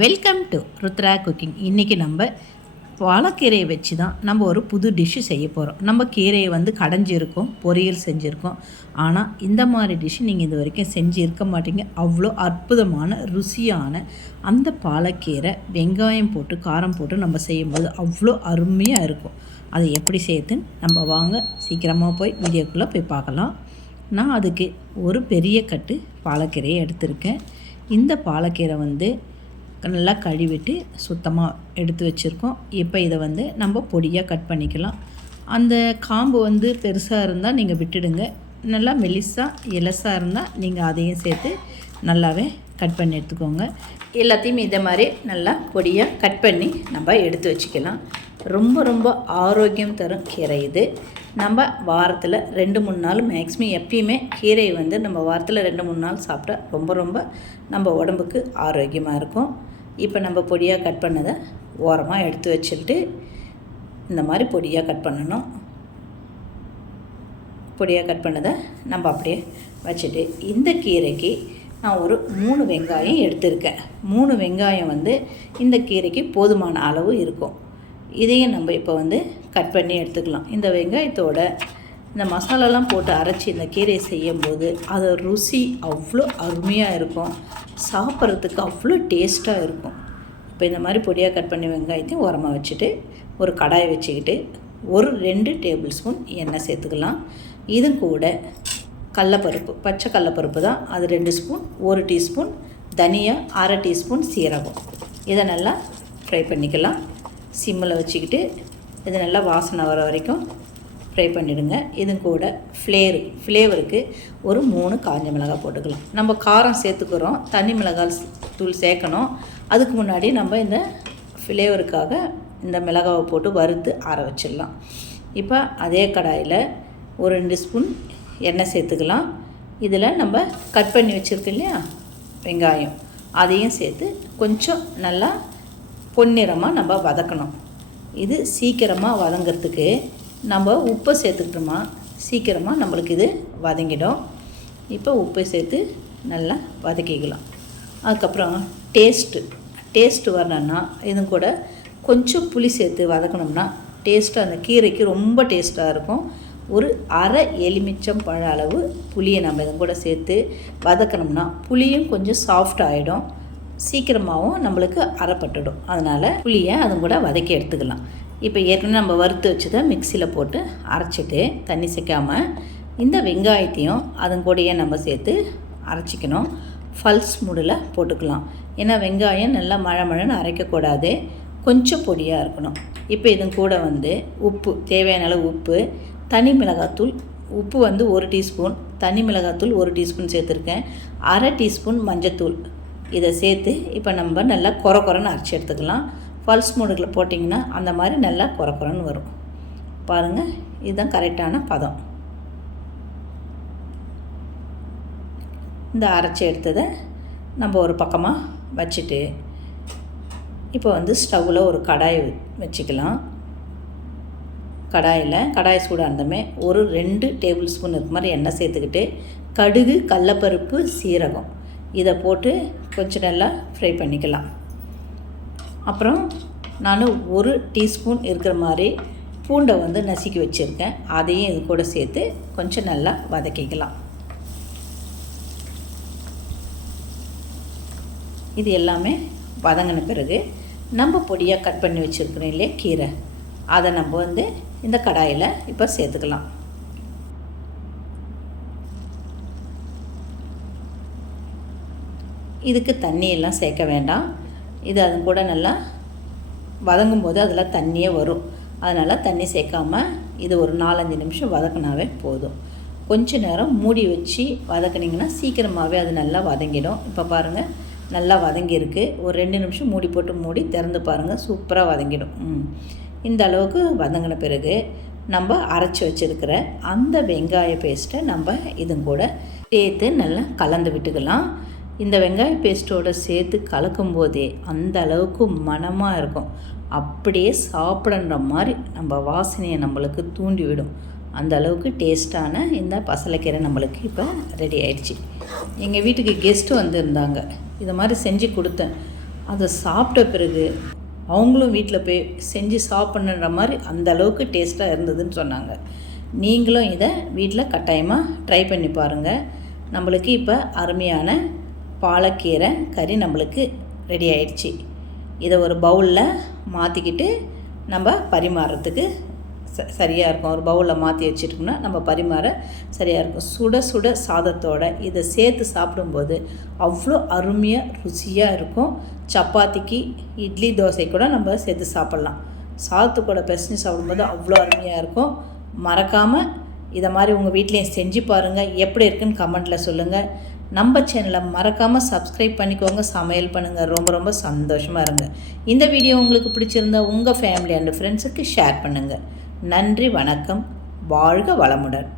Welcome to Rudra cooking இன்றைக்கி நம்ம வாழைக்கீரையை வச்சு தான் நம்ம ஒரு புது டிஷ்ஷு செய்ய போகிறோம் நம்ம கீரையை வந்து கடைஞ்சிருக்கோம் பொரியல் செஞ்சுருக்கோம். ஆனால் இந்த மாதிரி டிஷ்ஷு நீங்கள் இது வரைக்கும் செஞ்சு இருக்க மாட்டீங்க. அவ்வளோ அற்புதமான ருசியான அந்த பாலக்கீரை வெங்காயம் போட்டு காரம் போட்டு நம்ம செய்யும்போது அவ்வளோ அருமையாக இருக்கும். அதை எப்படி சேர்த்துன்னு நம்ம வாங்க. சீக்கிரமாக போய் வீடியோக்குள்ளே போய் பார்க்கலாம். நான் அதுக்கு ஒரு பெரிய கட்டு பாலக்கீரையை எடுத்திருக்கேன். இந்த பாலக்கீரை வந்து நல்லா கழுவிட்டு சுத்தமாக எடுத்து வச்சுருக்கோம். இப்போ இதை வந்து நம்ம பொடியாக கட் பண்ணிக்கலாம். அந்த காம்பு வந்து பெருசாக இருந்தால் நீங்கள் விட்டுடுங்க. நல்லா மெலிசாக இலசாக இருந்தால் நீங்கள் அதையும் சேர்த்து நல்லாவே கட் பண்ணி எடுத்துக்கோங்க. எல்லாத்தையும் இதை மாதிரி நல்லா பொடியாக கட் பண்ணி நம்ம எடுத்து வச்சுக்கலாம். ரொம்ப ரொம்ப ஆரோக்கியம் தரும் கீரை இது. நம்ம வாரத்தில் ரெண்டு மூணு நாள் மேக்ஸிமம் எப்பயுமே கீரை வந்து நம்ம வாரத்தில் ரெண்டு மூணு நாள் சாப்பிட்டா ரொம்ப ரொம்ப நம்ம உடம்புக்கு ஆரோக்கியமாக இருக்கும். இப்போ நம்ம பொடியாக கட் பண்ணதை ஓரமாக எடுத்து வச்சுக்கிட்டு இந்த மாதிரி பொடியாக கட் பண்ணணும். பொடியாக கட் பண்ணதை நம்ம அப்படியே வச்சுட்டு இந்த கீரைக்கு நான் ஒரு மூணு வெங்காயம் எடுத்திருக்கேன். மூணு வெங்காயம் வந்து இந்த கீரைக்கு போதுமான அளவு இருக்கும். இதையும் நம்ம இப்போ வந்து கட் பண்ணி எடுத்துக்கலாம். இந்த வெங்காயத்தோட இந்த மசாலாலாம் போட்டு அரைச்சி இந்த கீரையை செய்யும்போது அது ருசி அவ்வளோ அருமையாக இருக்கும். சாப்பிட்றதுக்கு அவ்வளோ டேஸ்ட்டாக இருக்கும். இப்போ இந்த மாதிரி பொடியாக கட் பண்ணி வெங்காயத்தையும் உரமாக வச்சுட்டு ஒரு கடாயை வச்சுக்கிட்டு ஒரு ரெண்டு டேபிள் ஸ்பூன் எண்ணெய் சேர்த்துக்கலாம். இது கூட கடலப்பருப்பு பச்சை கடலப்பருப்பு தான். அது ரெண்டு ஸ்பூன் ஒரு டீஸ்பூன் தனியா அரை டீஸ்பூன் சீரகம். இதை நல்லா ஃப்ரை பண்ணிக்கலாம். சிம்மில் வச்சுக்கிட்டு இது நல்லா வாசனை வர வரைக்கும் ஃப்ரை பண்ணிவிடுங்க இது கூட ஃப்ளேரு ஃப்ளேவருக்கு ஒரு மூணு காஞ்ச மிளகாய் போட்டுக்கலாம். நம்ம காரம் சேர்த்துக்கிறோம். தனி மிளகாய் தூள் சேர்க்கணும். அதுக்கு முன்னாடி நம்ம இந்த ஃப்ளேவருக்காக இந்த மிளகாவை போட்டு வறுத்து ஆற வச்சிடலாம். இப்போ அதே கடாயில் ஒரு ரெண்டு ஸ்பூன் எண்ணெய் சேர்த்துக்கலாம். இதில் நம்ம கட் பண்ணி வச்சுருக்கு இல்லையா? வெங்காயம். அதையும் சேர்த்து கொஞ்சம் நல்லா பொன்னிறமாக நம்ம வதக்கணும். இது சீக்கிரமாக வதங்கிறதுக்கு நம்ம உப்பை சேர்த்துக்கிட்டோமா சீக்கிரமாக நம்மளுக்கு இது வதங்கிடும். இப்போ உப்பை சேர்த்து நல்லா வதக்கிக்கலாம். அதுக்கப்புறம் டேஸ்ட்டு. டேஸ்ட்டு வரணுன்னா இது கூட கொஞ்சம் புளி சேர்த்து வதக்கணும்னா டேஸ்ட்டு அந்த கீரைக்கு ரொம்ப டேஸ்ட்டாக இருக்கும். ஒரு அரை எலுமிச்சம் பழ அளவு புளியை நம்ம இதன் கூட சேர்த்து வதக்கணும்னா புளியும் கொஞ்சம் சாஃப்ட் ஆகிடும் சீக்கிரமாகவும் நம்மளுக்கு அரைப்பட்டுடும் அதனால் புளியை அதுவும் கூட வதக்கி எடுத்துக்கலாம். இப்போ ஏற்கனவே நம்ம வறுத்து வச்சதை மிக்சியில் போட்டு அரைச்சிட்டு தண்ணி சேர்க்காமல் இந்த வெங்காயத்தையும் அதன் கூடயே நம்ம சேர்த்து அரைச்சிக்கணும். ஃபல்ஸ் மூடில் போட்டுக்கலாம். ஏன்னா வெங்காயம் நல்லா மழை மழைன்னு அரைக்கக்கூடாது. கொஞ்சம் பொடியாக இருக்கணும். இப்போ இதன் கூட வந்து உப்பு தேவையான அளவு உப்பு தனி மிளகாத்தூள். உப்பு வந்து ஒரு டீஸ்பூன் தனி மிளகாத்தூள் ஒரு டீஸ்பூன் சேர்த்துருக்கேன். அரை டீஸ்பூன் மஞ்சத்தூள். இதை சேர்த்து இப்போ நம்ம நல்லா குறை குறைன்னு அரைச்சி எடுத்துக்கலாம். பல்ஸ் மூடுகளை போட்டிங்கன்னா அந்த மாதிரி நல்லா குறை வரும். பாருங்கள் இதுதான் கரெக்டான பதம். இந்த அரைச்சி எடுத்ததை நம்ம ஒரு பக்கமாக வச்சுட்டு இப்போ வந்து ஸ்டவ்வில் ஒரு கடாய் வச்சுக்கலாம். கடாயில் கடாய் சூடாக இருந்தமே ஒரு ரெண்டு டேபிள் ஸ்பூன் இருக்க மாதிரி எண்ணெய் சேர்த்துக்கிட்டு கடுகு கடலப்பருப்பு சீரகம் இதை போட்டு கொஞ்சம் நல்லா ஃப்ரை பண்ணிக்கலாம். அப்புறம் நான் ஒரு டீஸ்பூன் இருக்கிற மாதிரி பூண்டை வந்து நசுக்கி வச்சுருக்கேன். அதையும் இது கூட சேர்த்து கொஞ்சம் நல்லா வதக்கிக்கலாம். இது எல்லாமே வதங்கின பிறகு நம்ம பொடியாக கட் பண்ணி வச்சுருக்கிறோம் இல்லையா கீரை. அதை நம்ம வந்து இந்த கடாயில் இப்போ சேர்த்துக்கலாம். இதுக்கு தண்ணியெல்லாம் சேர்க்க வேண்டாம். இது அது கூட நல்லா வதங்கும் போது அதில் தண்ணியே வரும். அதனால் தண்ணி சேர்க்காம இது ஒரு நாலஞ்சு நிமிஷம் வதக்கினாவே போதும். கொஞ்ச நேரம் மூடி வச்சு வதக்குனிங்கன்னா சீக்கிரமாகவே அது நல்லா வதங்கிடும். இப்போ பாருங்கள் நல்லா வதங்கியிருக்கு. ஒரு ரெண்டு நிமிஷம் மூடி போட்டு மூடி திறந்து பாருங்கள் சூப்பராக வதங்கிடும். ம். இந்த அளவுக்கு வதங்கின பிறகு நம்ம அரைச்சி வச்சுருக்கிற அந்த வெங்காய பேஸ்ட்டை நம்ம இதுங்கூட சேர்த்து நல்லா கலந்து விட்டுக்கலாம். இந்த வெங்காய பேஸ்ட்டோடு சேர்த்து கலக்கும் போதே அந்த அளவுக்கு மனமாக இருக்கும். அப்படியே சாப்பிடன்ற மாதிரி நம்ம வாசனையை நம்மளுக்கு தூண்டிவிடும். அந்த அளவுக்கு டேஸ்ட்டான இந்த பசலைக்கீரை நம்மளுக்கு இப்போ ரெடி ஆயிடுச்சு. எங்கள் வீட்டுக்கு கெஸ்ட்டு வந்திருந்தாங்க. இது மாதிரி செஞ்சு கொடுத்தேன். அதை சாப்பிட்ட பிறகு அவங்களும் வீட்டில் போய் செஞ்சு சாப்பிட்ணுன்ற மாதிரி அந்த அளவுக்கு டேஸ்ட்டாக இருந்ததுன்னு சொன்னாங்க. நீங்களும் இதை வீட்டில் கட்டாயமாக ட்ரை பண்ணி பாருங்கள் நம்மளுக்கு இப்போ அருமையான பாலக்கீரை கறி நம்மளுக்கு ரெடி ஆயிடுச்சு. இதை ஒரு பவுலில் மாற்றிக்கிட்டு நம்ம பரிமாறுறதுக்கு ச சரியாக இருக்கும். ஒரு பவுலில் மாற்றி வச்சுட்டோம்னா நம்ம பரிமாற சரியாக இருக்கும். சுட சுட சாதத்தோட இதை சேர்த்து சாப்பிடும்போது அவ்வளோ அருமையாக ருசியாக இருக்கும். சப்பாத்திக்கு இட்லி தோசை கூட நம்ம சேர்த்து சாப்பிட்லாம். சாதத்து கூட பிசைஞ்சு சாப்பிடும்போது அவ்வளோ அருமையாக இருக்கும். மறக்காமல் இதை மாதிரி உங்கள் வீட்லேயும் செஞ்சு பாருங்கள் எப்படி இருக்குன்னு கமெண்ட்டில் சொல்லுங்கள் நம்ம சேனலை மறக்காமல் சப்ஸ்கிரைப் பண்ணிக்கோங்க. சமையல் பண்ணுங்கள் ரொம்ப ரொம்ப சந்தோஷமாக இருங்க. இந்த வீடியோ உங்களுக்கு பிடிச்சிருந்தா உங்கள் ஃபேமிலி அண்ட் ஃப்ரெண்ட்ஸுக்கு ஷேர் பண்ணுங்கள் நன்றி வணக்கம். வாழ்க வளமுடன்.